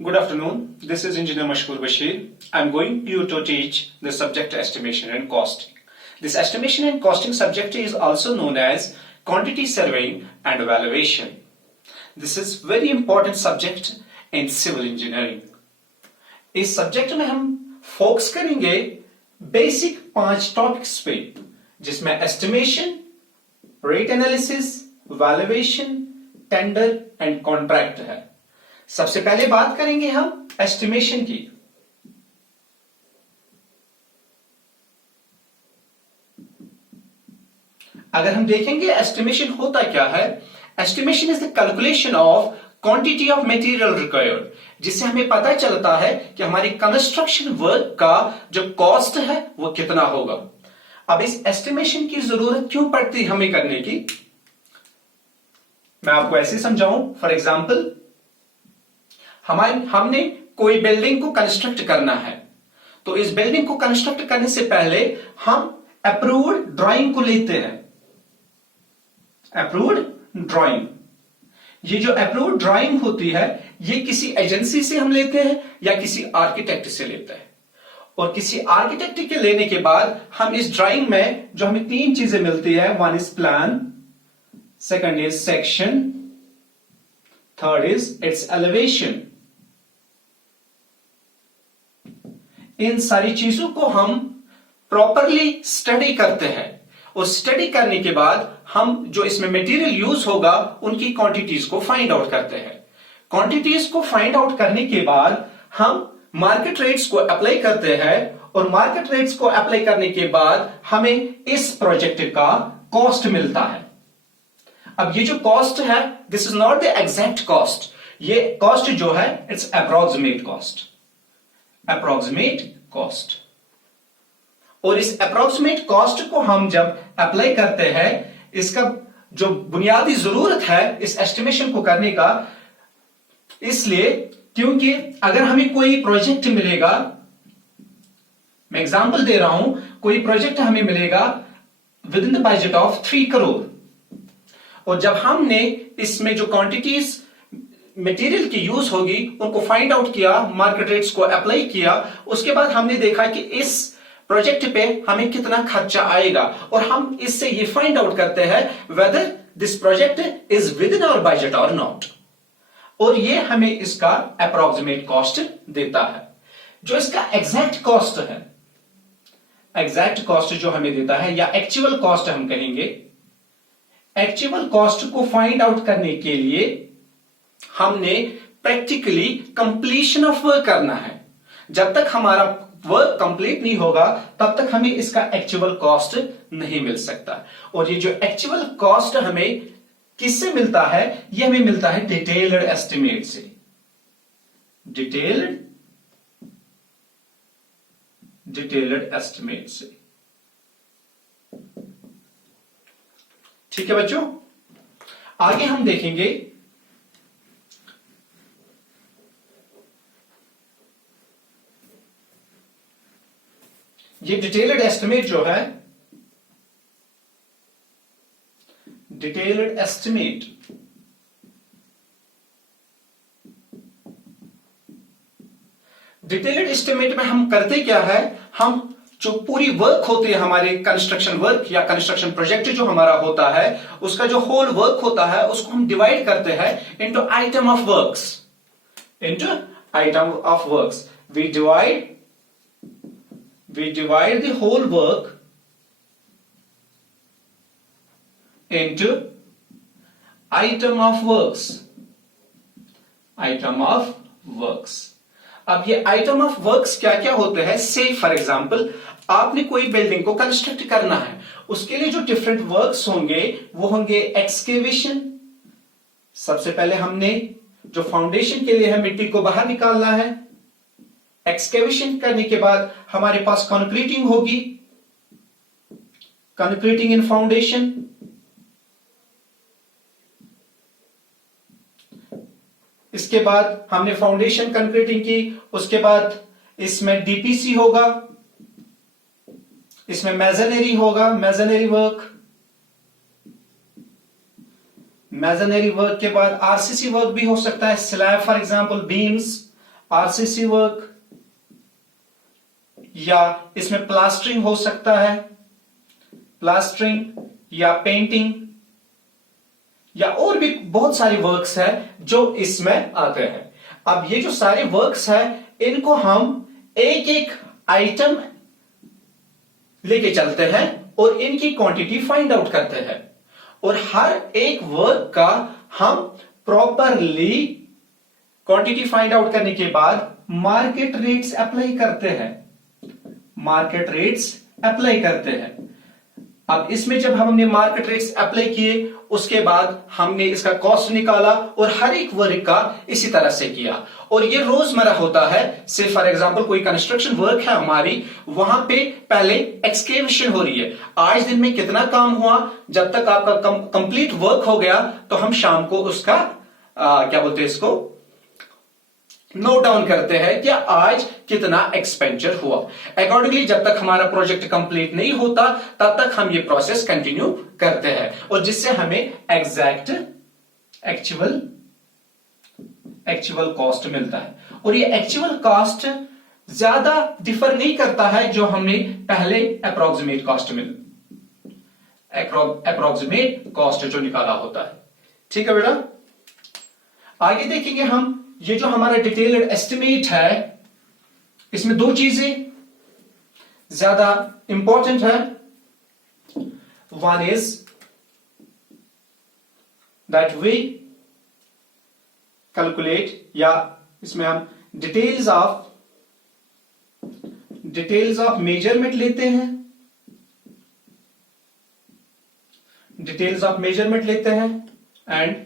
Good afternoon. This is Engineer Mashkoor Bashir. I'm going to teach the subject estimation and costing. This estimation and costing subject is also known as quantity surveying and evaluation. This is very important subject in civil engineering. इस subject में हम focus करेंगे basic 5 topics पे, जिसमें estimation, rate analysis, valuation, tender and contract है। सबसे पहले बात करेंगे हम एस्टिमेशन की। अगर हम देखेंगे एस्टिमेशन होता क्या है, estimation is the calculation of quantity of material required, जिससे हमें पता चलता है कि हमारी कंस्ट्रक्शन वर्क का जो कॉस्ट है वो कितना होगा। अब इस एस्टिमेशन की जरूरत क्यों पड़ती है हमें करने की, मैं आपको ऐसे समझाऊं। फॉर एग्जाम्पल, हमने कोई बिल्डिंग को कंस्ट्रक्ट करना है, तो इस बिल्डिंग को कंस्ट्रक्ट करने से पहले हम अप्रूव्ड ड्राइंग को लेते हैं। अप्रूव्ड ड्राइंग, ये जो अप्रूव्ड ड्राइंग होती है ये किसी एजेंसी से हम लेते हैं या किसी आर्किटेक्ट से लेते हैं। और किसी आर्किटेक्ट के लेने के बाद हम इस ड्राइंग में जो हमें 3 चीजें मिलती है, one is plan, second is section, third is its elevation. इन सारी चीजों को हम प्रॉपरली स्टडी करते हैं और स्टडी करने के बाद हम जो इसमें मटेरियल यूज होगा उनकी क्वांटिटीज को फाइंड आउट करते हैं। क्वांटिटीज को फाइंड आउट करने के बाद हम मार्केट रेट्स को अप्लाई करते हैं और मार्केट रेट्स को अप्लाई करने के बाद हमें इस प्रोजेक्ट का कॉस्ट मिलता है। अब ये जो कॉस्ट है, this is not the exact cost, ये कॉस्ट जो है it's approximate cost, approximate cost. और इस अप्रोक्सीमेट कॉस्ट को हम जब अप्लाई करते हैं, इसका जो बुनियादी जरूरत है इस एस्टिमेशन को करने का, इसलिए क्योंकि अगर हमें कोई प्रोजेक्ट मिलेगा, मैं एग्जांपल दे रहा हूं, कोई प्रोजेक्ट हमें मिलेगा with in the budget of 3 crore, और जब हमने इसमें जो क्वांटिटीज मटेरियल की यूज होगी उनको फाइंड आउट किया, मार्केट रेट्स को अप्लाई किया, उसके बाद हमने देखा कि इस प्रोजेक्ट पे हमें कितना खर्चा आएगा, और हम इससे ये फाइंड आउट करते हैं whether this project is within our budget और नॉट, और ये हमें इसका अप्रोक्सीमेट कॉस्ट देता है। जो इसका एग्जैक्ट कॉस्ट है, एग्जैक्ट कॉस्ट जो हमें देता है, या एक्चुअल कॉस्ट हम कहेंगे, एक्चुअल कॉस्ट को फाइंड आउट करने के लिए हमने प्रैक्टिकली कंप्लीशन ऑफ वर्क करना है। जब तक हमारा वर्क कंप्लीट नहीं होगा तब तक हमें इसका एक्चुअल कॉस्ट नहीं मिल सकता। और ये जो एक्चुअल कॉस्ट हमें किससे मिलता है, ये हमें मिलता है डिटेल्ड एस्टिमेट से, डिटेल्ड एस्टिमेट से। ठीक है बच्चों, आगे हम देखेंगे ये डिटेल्ड एस्टिमेट जो है, डिटेल्ड एस्टिमेट डिटेल्ड एस्टिमेट में हम करते क्या है, हम जो पूरी वर्क होती है हमारे कंस्ट्रक्शन वर्क या कंस्ट्रक्शन प्रोजेक्ट जो हमारा होता है, उसका जो होल वर्क होता है उसको हम डिवाइड करते हैं into item of works, into item of works. We divide the whole work into item of works, item of works। अब ये item of works क्या क्या होते हैं, से फॉर एग्जाम्पल आपने कोई बिल्डिंग को कंस्ट्रक्ट करना है, उसके लिए जो डिफरेंट वर्क्स होंगे वो होंगे एक्सकेवेशन। सबसे पहले हमने जो फाउंडेशन के लिए है मिट्टी को बाहर निकालना है, एक्सकेवेशन करने के बाद हमारे पास कंक्रीटिंग होगी, कंक्रीटिंग इन फाउंडेशन, इसके बाद हमने फाउंडेशन कंक्रीटिंग की, उसके बाद इसमें डीपीसी होगा, इसमें मेजनरी होगा, मेजनरी वर्क, मेजनरी वर्क के बाद आरसीसी वर्क भी हो सकता है, slab for example beams, RCC work, या इसमें प्लास्टरिंग हो सकता है, प्लास्टरिंग या पेंटिंग, या और भी बहुत सारे वर्क्स है जो इसमें आते हैं। अब ये जो सारे वर्क्स है इनको हम एक एक आइटम लेके चलते हैं और इनकी क्वांटिटी फाइंड आउट करते हैं, और हर एक वर्क का हम प्रॉपरली क्वांटिटी फाइंड आउट करने के बाद मार्केट रेट्स अप्लाई करते हैं, मार्केट रेट्स अप्लाई करते हैं। अब इसमें जब हमने मार्केट रेट्स अप्लाई किए उसके बाद हमने इसका कॉस्ट निकाला और हर एक वर्क का इसी तरह से किया, और ये रोजमर्रा होता है। से फॉर एग्जांपल कोई कंस्ट्रक्शन वर्क है हमारी, वहां पे पहले एक्सकेवेशन हो रही है, आज दिन में कितना काम हुआ, जब तक आपका कंप्लीट वर्क हो गया तो हम शाम को उसका क्या बोलते हैं इसको, नोट डाउन करते हैं कि आज कितना एक्सपेंडिचर हुआ। अकॉर्डिंगली जब तक हमारा प्रोजेक्ट कंप्लीट नहीं होता तब तक हम ये प्रोसेस कंटिन्यू करते हैं, और जिससे हमें एग्जैक्ट एक्चुअल कॉस्ट मिलता है। और ये एक्चुअल कॉस्ट ज्यादा डिफर नहीं करता है जो हमने पहले अप्रोक्सीमेट कॉस्ट जो निकाला होता है। ठीक है बेटा, आगे देखेंगे हम ये जो हमारा डिटेल्ड एस्टिमेट है, इसमें दो चीजें ज्यादा इंपॉर्टेंट है। One is that we calculate, या इसमें हम डिटेल्स ऑफ मेजरमेंट लेते हैं, डिटेल्स ऑफ मेजरमेंट लेते हैं, and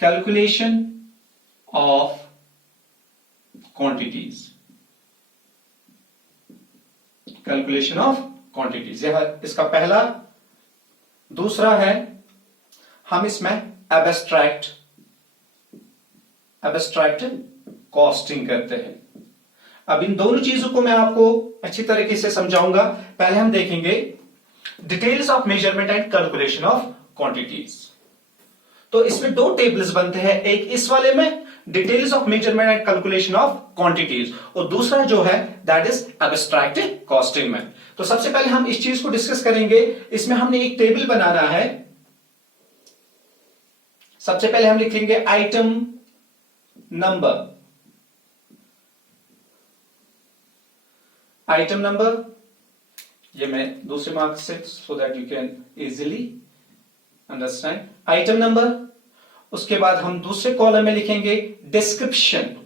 calculation of quantities, calculation of quantities, यह इसका पहला। दूसरा है हम इसमें एब्स्ट्रैक्ट कॉस्टिंग करते हैं। अब इन दोनों चीजों को मैं आपको अच्छी तरीके से समझाऊंगा। पहले हम देखेंगे details of measurement and calculation of quantities. तो इसमें दो टेबल्स बनते हैं, एक इस वाले में details of measurement and calculation of quantities, और दूसरा जो है दैट इज एब्स्ट्रैक्ट कॉस्टिंग में। तो सबसे पहले हम इस चीज को डिस्कस करेंगे। इसमें हमने एक टेबल बनाना है। सबसे पहले हम लिखेंगे आइटम नंबर, ये मैं दूसरे मार्क से, so that you can easily understand. Item number, उसके बाद हम दूसरे कॉलम में लिखेंगे डिस्क्रिप्शन,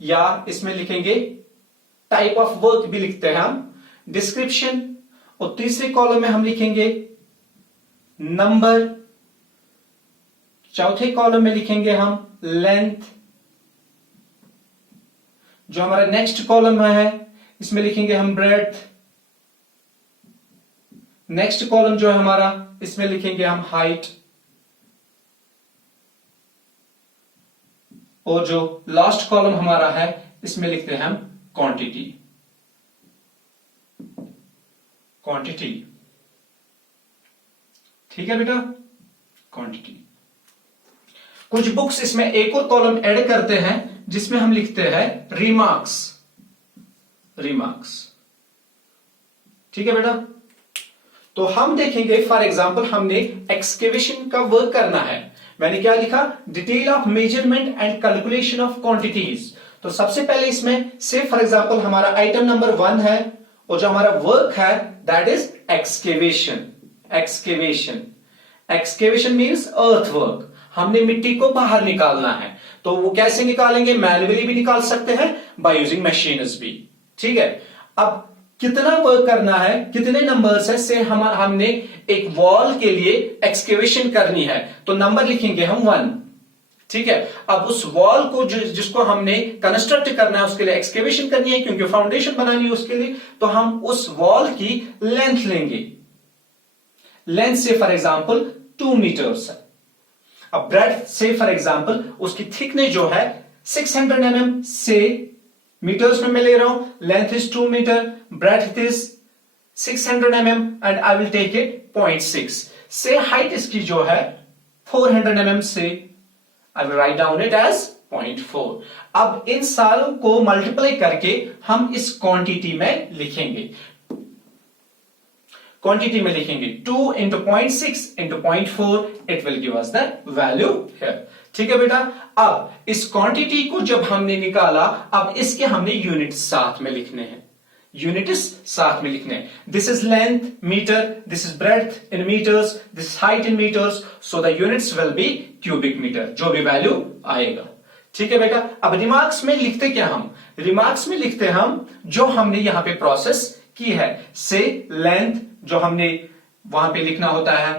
या इसमें लिखेंगे टाइप ऑफ वर्क भी लिखते हैं हम, डिस्क्रिप्शन। और तीसरे कॉलम में हम लिखेंगे नंबर, चौथे कॉलम में लिखेंगे हम लेंथ। जो हमारा नेक्स्ट कॉलम है इसमें लिखेंगे हम ब्रेड्थ। नेक्स्ट कॉलम जो है हमारा, इसमें लिखेंगे हम हाइट, और जो लास्ट कॉलम हमारा है इसमें लिखते हैं हम क्वांटिटी। ठीक है बेटा, क्वांटिटी। कुछ बुक्स इसमें एक और कॉलम ऐड करते हैं जिसमें हम लिखते हैं रिमार्क्स। ठीक है बेटा, तो हम देखेंगे फॉर एग्जांपल हमने एक्सकेवेशन का वर्क करना है। मैंने क्या लिखा, detail of measurement and calculation of quantities. तो सबसे पहले इसमें से फॉर एग्जांपल हमारा आइटम नंबर 1 है, और जो हमारा वर्क है that is excavation means earth work. हमने मिट्टी को बाहर निकालना है, तो वो कैसे निकालेंगे, मैन्युअली भी निकाल सकते हैं, बाय यूजिंग मशीन्स भी। ठीक है, अब कितना वर्क करना है, कितने नंबर्स है, से हमने एक वॉल के लिए एक्सकेवेशन करनी है, तो नंबर लिखेंगे हम 1। ठीक है, अब उस वॉल को जिसको हमने कंस्ट्रक्ट करना है उसके लिए एक्सकेवेशन करनी है, क्योंकि फाउंडेशन बनानी है उसके लिए, तो हम उस वॉल की लेंथ लेंगे। लेंथ से फॉर एग्जांपल 2 मीटर्स है। अब ब्रेड्थ से फॉर एग्जांपल उसकी थिकनेस जो है 600 mm से मीटर्स में मैं ले रहा हूं, length is 2 metre, breadth is 600 mm and I will take it 0.6। से हाइट इसकी जो है 400 mm से I will write down it as 0.4। अब इन सारों को मल्टीप्लाई करके हम इस क्वांटिटी में लिखेंगे। क्वांटिटी में लिखेंगे 2 into 0.6 into 0.4, it will give us the value here। ठीक है बेटा, अब इस क्वांटिटी को जब हमने निकाला, अब इसके हमने यूनिट्स साथ में लिखने हैं, यूनिट्स साथ में लिखने हैं। This is length metre, this is breadth in metres, this height in metres, so the units will be cubic metre, जो भी वैल्यू आएगा। ठीक है बेटा, अब रिमार्क्स में लिखते क्या हम? रिमार्क्स में लिखते हम जो हमने यहां पे प्रोसेस की है, से लेंथ जो हमने वहां पे लिखना होता है,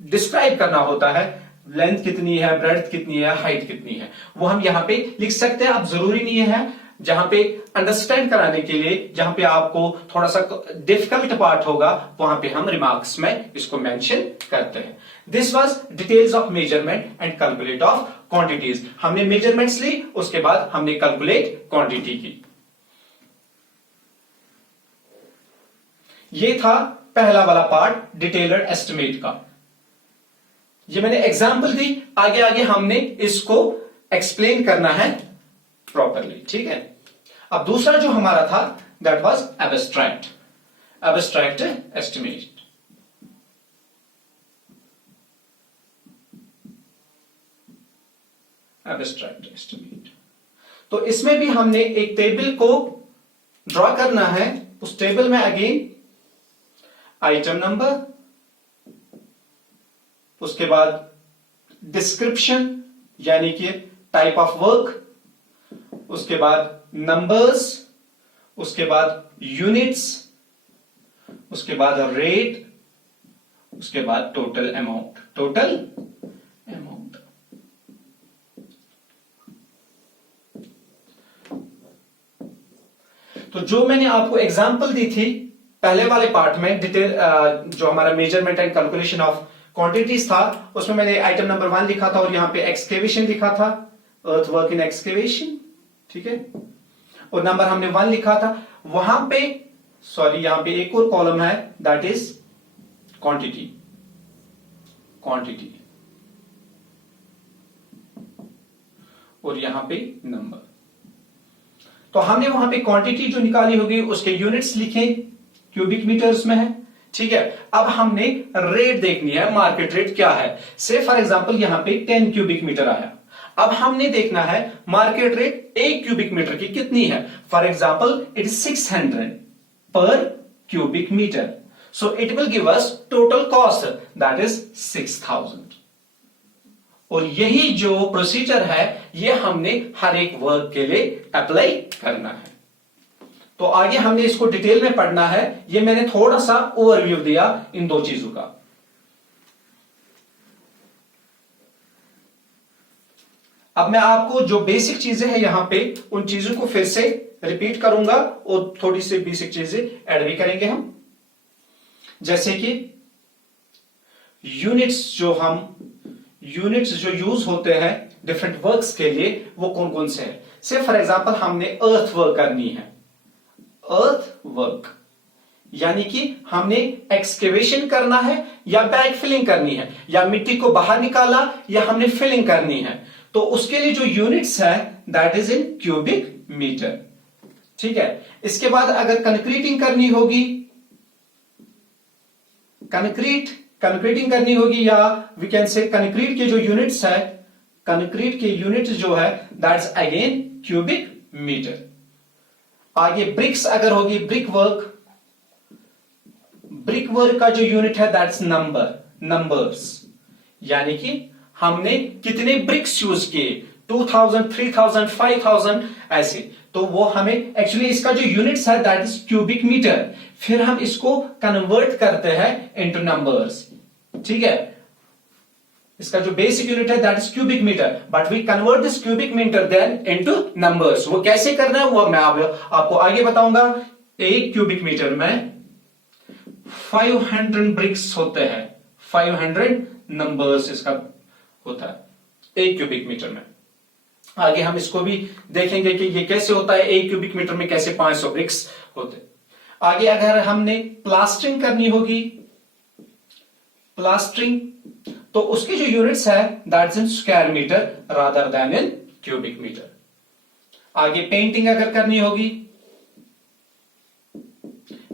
डिस्क्राइब करना होता है, लेंथ कितनी है, ब्रेड्थ कितनी है, हाइट कितनी है, वो हम यहां पे लिख सकते हैं। अब जरूरी नहीं है, जहां पे अंडरस्टैंड कराने के लिए, जहां पे आपको थोड़ा सा डिफिकल्ट पार्ट होगा, वहां पे हम रिमार्क्स में इसको मेंशन करते हैं। This was details of measurement and calculate of quantities. हमने मेजरमेंट्स ली, उसके बाद हमने कैलकुलेट क्वांटिटी की। ये था पहला वाला पार्ट डिटेलर एस्टिमेट का। ये मैंने एग्जांपल दी, आगे आगे हमने इसको एक्सप्लेन करना है प्रॉपरली। ठीक है, अब दूसरा जो हमारा था that was abstract, abstract estimate. Abstract estimate, तो इसमें भी हमने एक टेबल को ड्रॉ करना है। उस टेबल में अगेन आइटम नंबर, उसके बाद डिस्क्रिप्शन यानी कि टाइप ऑफ वर्क, उसके बाद नंबर्स, उसके बाद यूनिट्स, उसके बाद रेट, उसके बाद टोटल अमाउंट, टोटल अमाउंट। तो जो मैंने आपको एग्जांपल दी थी पहले वाले पार्ट में, डिटेल जो हमारा measurement and calculation of quantities था, उसमें मैंने आइटम नंबर 1 लिखा था और यहां पे एक्सकेवेशन लिखा था, अर्थ वर्क इन एक्सकेवेशन। ठीक है, और नंबर हमने 1 लिखा था। वहां पे सॉरी, यहां पे एक और कॉलम है दैट इज क्वांटिटी, क्वांटिटी, और यहां पे नंबर। तो हमने वहां पे क्वांटिटी जो निकाली होगी उसके यूनिट्स लिखे, क्यूबिक मीटर्स में है। ठीक है, अब हमने रेट देखनी है, मार्केट रेट क्या है। से फॉर एग्जांपल यहां पे 10 क्यूबिक मीटर आया, अब हमने देखना है मार्केट रेट 1 क्यूबिक मीटर की कितनी है। फॉर एग्जांपल इट इज 600 पर cubic metre, so it will give us total cost that is 6000। और यही जो प्रोसीजर है ये हमने हर एक वर्क के लिए अप्लाई करना है। तो आगे हमने इसको डिटेल में पढ़ना है, ये मैंने थोड़ा सा ओवरव्यू दिया इन दो चीजों का। अब मैं आपको जो बेसिक चीजें हैं यहां पे, उन चीजों को फिर से रिपीट करूंगा और थोड़ी सी बेसिक चीजें ऐड भी करेंगे हम। जैसे कि यूनिट्स जो यूज होते हैं डिफरेंट वर्क्स के लिए, वो कौन कौन से हैं। से फॉर एग्जांपल हमने अर्थ वर्क करनी है, अर्थ वर्क यानी कि हमने एक्सकेवेशन करना है या बैक फिलिंग करनी है, या मिट्टी को बाहर निकाला या हमने फिलिंग करनी है, तो उसके लिए जो यूनिट्स है that is in cubic metre. ठीक है, इसके बाद अगर कंक्रीटिंग करनी होगी, कंक्रीटिंग करनी होगी, या वी कैन से कंक्रीट के जो यूनिट्स है, कंक्रीट के यूनिट्स जो है दैट्स अगेन क्यूबिक मीटर। आगे ब्रिक्स अगर होगी, ब्रिक वर्क का जो यूनिट है दैट्स नंबर्स, यानी कि हमने कितने ब्रिक्स यूज किए, 2000, 3000, 5000 ऐसे, तो वो हमें एक्चुअली इसका जो यूनिट्स है दैट इज क्यूबिक मीटर। फिर हम इसको कन्वर्ट करते हैं इनटू नंबर्स। ठीक है, इसका जो बेसिक यूनिट है that is cubic metre, but we convert this cubic metre then into numbers. वो कैसे करना है वो मैं आपको आगे बताऊंगा। एक क्यूबिक मीटर में 500 ब्रिक्स होते हैं, 500 नंबर्स इसका होता है एक क्यूबिक मीटर में। आगे हम इसको भी देखेंगे कि ये कैसे होता है, एक क्यूबिक मीटर में कैसे 500 ब्रिक्स होते। आगे अगर हमने प्लास्टरिंग करनी होगी, प्लास्टरिंग, तो उसकी जो यूनिट्स है that's in square metre rather than in cubic metre. आगे पेंटिंग अगर करनी होगी,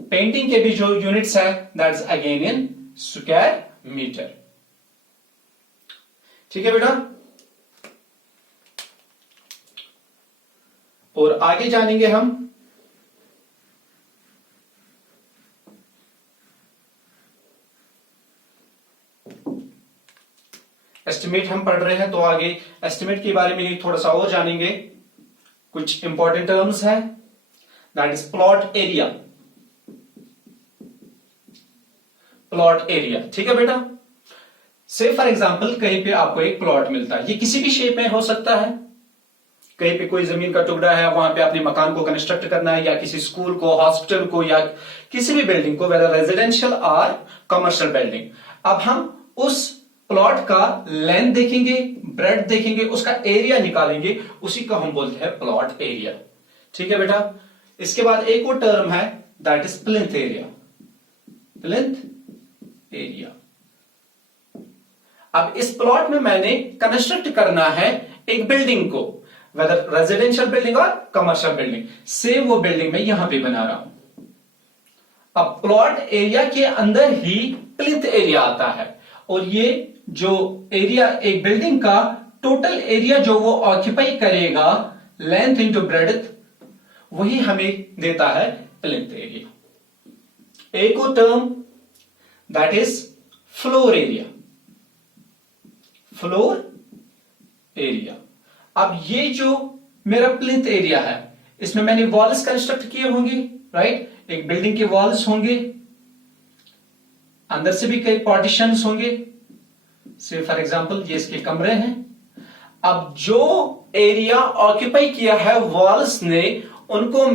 पेंटिंग के भी जो यूनिट्स है that's again in square metre. ठीक है बेटा, और आगे जानेंगे हम एस्टिमेट हम पढ़ रहे हैं, तो आगे एस्टिमेट के बारे में थोड़ा सा और जानेंगे। कुछ इंपॉर्टेंट टर्म्स है, that is plot area. Plot area, ठीक है बेटा। से फॉर एग्जांपल कहीं पे आपको एक प्लॉट मिलता है, ये किसी भी शेप में हो सकता है। कहीं पे कोई जमीन का टुकड़ा है, वहां पे अपने मकान को कंस्ट्रक्ट करना है, या किसी स्कूल को, हॉस्पिटल को, या किसी भी बिल्डिंग को, वेदर रेजिडेंशियल और कमर्शियल बिल्डिंग। अब हम उस प्लॉट का लेंथ देखेंगे, ब्रेड्थ देखेंगे, उसका एरिया निकालेंगे, उसी को हम बोलते हैं प्लॉट एरिया। ठीक है बेटा। इसके बाद एक और टर्म है that is plinth area. Plinth area. अब इस प्लॉट में मैंने कंस्ट्रक्ट करना है एक बिल्डिंग को, वेदर रेजिडेंशियल बिल्डिंग और कमर्शियल बिल्डिंग। से वो बिल्डिंग में यहां पे बना रहा हूं। अब प्लॉट एरिया के अंदर ही प्लिंथ एरिया आता है, और ये जो एरिया एक बिल्डिंग का टोटल एरिया जो वो ऑक्यूपाई करेगा, लेंथ इंटू ब्रेड्थ, वही हमें देता है प्लिंथ एरिया। एक और term that is floor area. Floor area. अब ये जो मेरा प्लिंथ एरिया है, इसमें मैंने वॉल्स कंस्ट्रक्ट किए होंगे, राइट। एक बिल्डिंग के वॉल्स होंगे, अंदर से भी कई पार्टीशंस होंगे। से फॉर एग्जांपल ये इसके कमरे हैं। अब जो एरिया ऑक्यूपाई किया है वॉल्स ने, उनको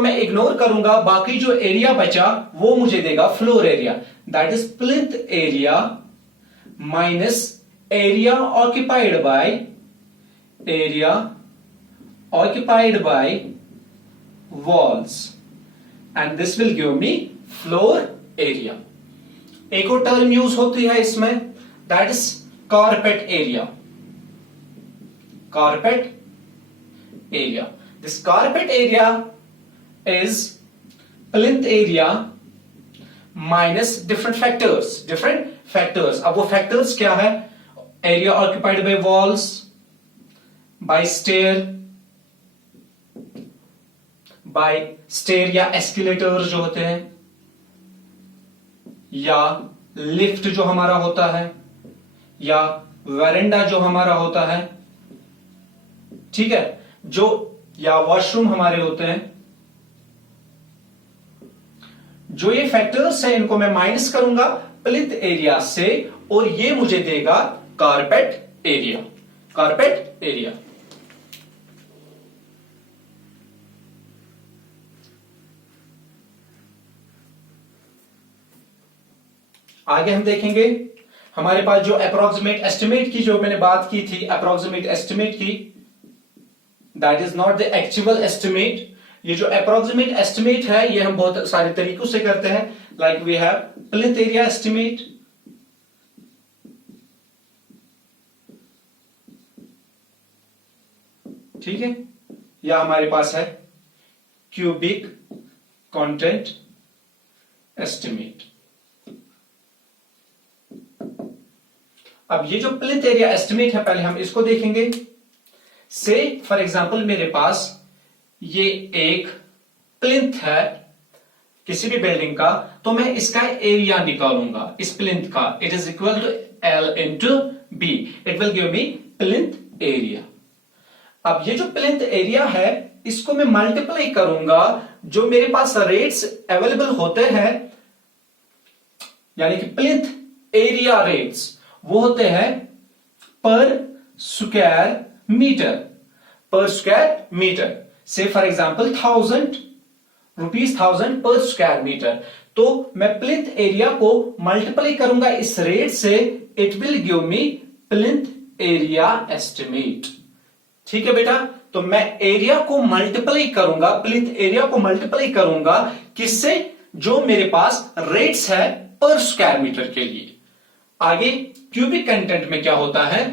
मैं इग्नोर करूंगा, बाकी जो एरिया बचा वो मुझे देगा floor area. That is plinth area minus area occupied by walls, and this will give me floor area. एक और टर्म यूज होती है इसमें, that is carpet area. Carpet area. This carpet area is plinth area minus different factors. अब वो factors क्या है? Area occupied by walls, by stair या एस्केलेटर्स जो होते हैं, या लिफ्ट जो हमारा होता है, या वेरेंडा जो हमारा होता है, ठीक है, जो या वॉशरूम हमारे होते हैं। जो ये फैक्टर्स हैं इनको मैं माइनस करूंगा प्लिंथ एरिया से, और ये मुझे देगा कारपेट एरिया। Carpet area. आगे हम देखेंगे हमारे पास जो अप्रोक्सीमेट एस्टिमेट की जो मैंने बात की थी, अप्रोक्सीमेट एस्टिमेट की, that is not the actual estimate. ये जो अप्रोक्सीमेट एस्टिमेट है ये हम बहुत सारे तरीकों से करते हैं, like we have plinth area estimate, ठीक है, या हमारे पास है क्यूबिक कंटेंट एस्टिमेट। अब ये जो प्लिंथ एरिया एस्टिमेट है पहले हम इसको देखेंगे। से फॉर एग्जांपल मेरे पास ये एक प्लिंथ है किसी भी बिल्डिंग का, तो मैं इसका एरिया निकालूंगा इस प्लिंथ का। It is equal to L into B. It will give me plinth area. अब ये जो प्लिंथ एरिया है इसको मैं मल्टीप्लाई करूंगा जो मेरे पास रेट्स अवेलेबल होते हैं, यानी कि प्लिंथ एरिया रेट्स वो होते हैं पर स्क्वायर मीटर। पर स्क्वायर मीटर से फॉर एग्जांपल 1000 पर स्क्वायर मीटर। तो मैं प्लिंथ एरिया को मल्टीप्लाई करूंगा इस रेट से, it will give me plinth area estimate. ठीक है बेटा। तो मैं एरिया को मल्टीप्लाई करूंगा, प्लिंथ एरिया को मल्टीप्लाई करूंगा किससे? जो मेरे पास रेट्स है पर स्क्वायर मीटर के लिए। आगे क्यूबिक कंटेंट में क्या होता है?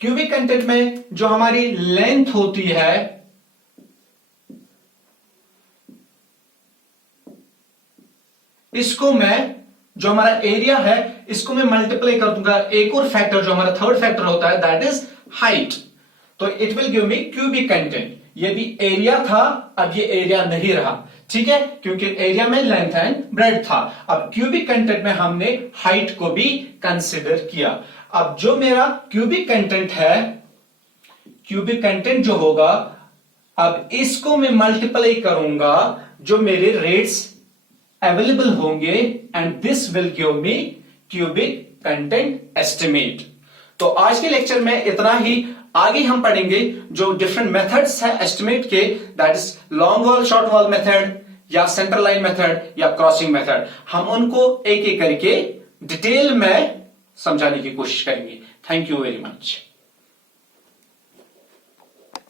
क्यूबिक कंटेंट में जो हमारी लेंथ होती है, इसको मैं, जो हमारा एरिया है, इसको मैं मल्टीप्लाई कर दूंगा एक और फैक्टर, जो हमारा थर्ड फैक्टर होता है, दैट इज हाइट। तो it will give me cubic content. ये भी एरिया था, अब ये एरिया नहीं रहा, ठीक है, क्योंकि एरिया में लेंथ एंड ब्रेड्थ था। अब क्यूबिक कंटेंट में हमने हाइट को भी कंसिडर किया। अब जो मेरा क्यूबिक कंटेंट है, क्यूबिक कंटेंट जो होगा, अब इसको मैं मल्टीप्लाई करूंगा जो मेरे रेट्स अवेलेबल होंगे, and this will give me cubic content estimate. तो आज के लेक्चर में इतना ही। आगे हम पढ़ेंगे जो डिफरेंट मेथड्स है एस्टिमेट के, that is long wall short wall method, या सेंटर लाइन मेथड, या क्रॉसिंग मेथड। हम उनको एक एक करके डिटेल में समझाने की कोशिश करेंगे। Thank you very much.